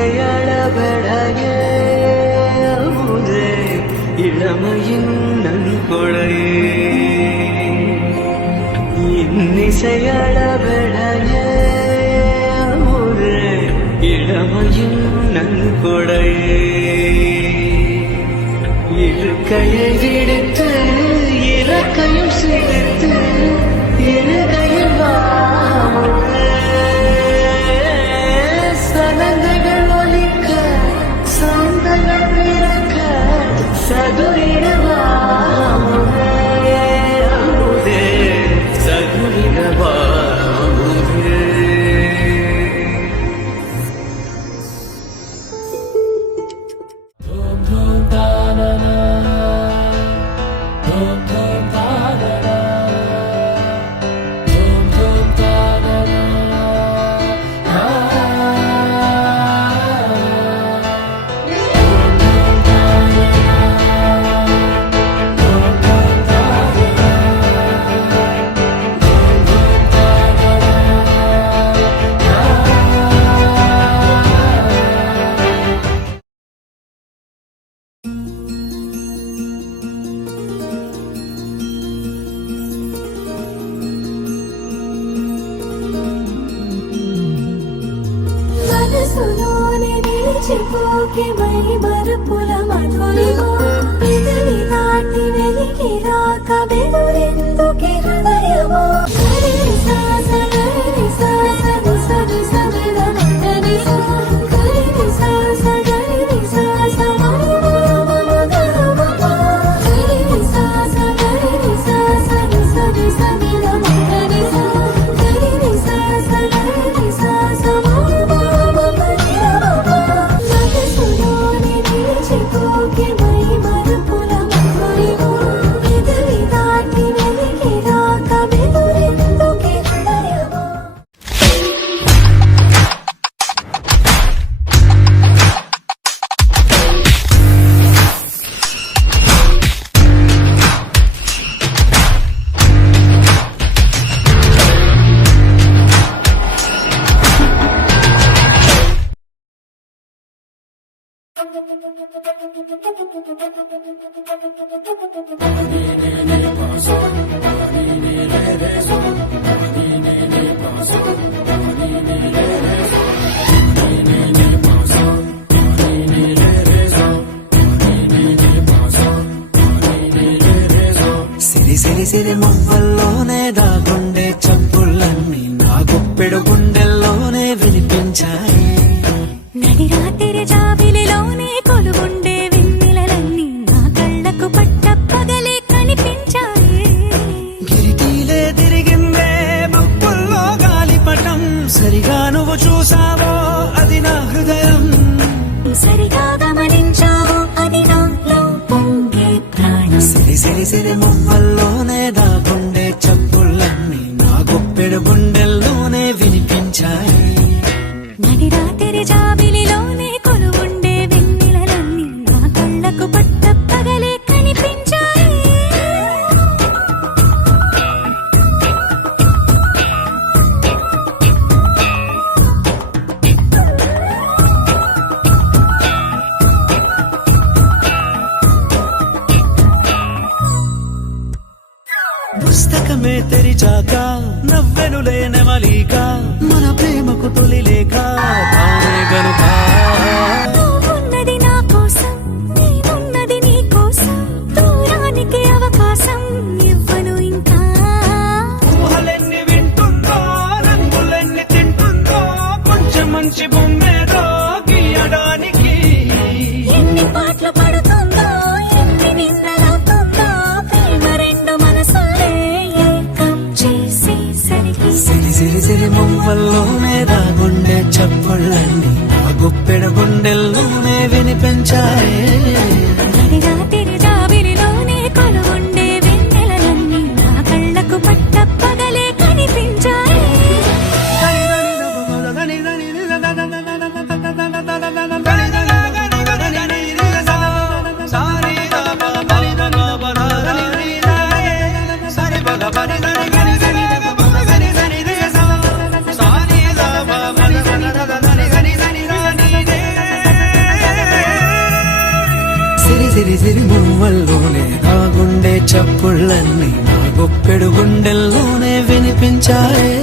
இன்னிசையளபடையே அமுதே இளமையின் நன்கொடையே இன்னிசையளபடையே அமுதே இளமையின் நன்கொடையே இருக்கையை விடுத்து இறக்கையும் சிரித்து இருகையில் சனங்கள் ஒலிக்க சொந்தங்கள் பிறக்க சதுரிடவா அமுதே சதுரிடவா చిపోకి మై మరుపుల మధురిమో పెదవి దాటి వెలికి రాక బెదురెందుకి హృదయమో గరి సాస గరి సాస సరి సగల గరి గరి సాస గరి సాస గరి సాస గరి సాస సరి సగల గరి గరి సాస గరి సాస సిరి మువ్వల్లోనే దాగుండే చప్పుళ్ళన్నీ నా గుప్పెడు గుండెల్లోనే వినిపించాయి నడి రాత్రి జాబిలిలోనే కొలువుండే వెన్నెలలన్నీ నా కళ్ళకు పట్ట పగలే కనిపించాయి గిరిటీలే తిరిగిందే మబ్బుల్లో గాలిపటం సరిగా నువ్వు చూసావో అది నా హృదయం సరిగా గమనించావో అది నాలో పొంగే ప్రాణం సిరి మువ్వల్లోనే దాగుండే చప్పుళ్ళన్నీ నా గుప్పెడు గుండెల్లోనే వినిపించాయి నడి రాత్రి జాబిలిలోనే కొలువుండే వెన్నెలలన్నీ నా కళ్ళకు పట్ట పగలే కనిపించాయి పుస్తకమే తెరిచాక నవ్వెనులే నెమలిక మన ప్రేమకు తొలి లేక తానే గనుక నువ్వున్నది నా కోసం నేనున్నది నీ కోసం దూరానికి అవకాశం ఇవ్వను ఇంకా ఊహలెన్ని వింటుందో రంగులెన్ని తింటుందో కొంచెం మంచి బొమ్మేదో గీయడానికి ఎన్ని పాటలు పడుతుందో ఎన్ని నిందలవుతుందో ప్రేమ రెండు మనసులే ఏకం చేసేసరికి సిరి మువ్వల్లోనే దాగుండే చప్పుళ్ళన్నీ నా గుప్పెడు గుండెల్లోనే వినిపించాయి నడి రాత్రి జాబిలిలోనే కొలువుండే వెన్నెలలన్నీ నా కళ్ళకు పట్ట పగలే కనిపించాయి చప్పుళ్ళన్నీ నా గుప్పెడు గుండెల్లోనే వినిపించాయే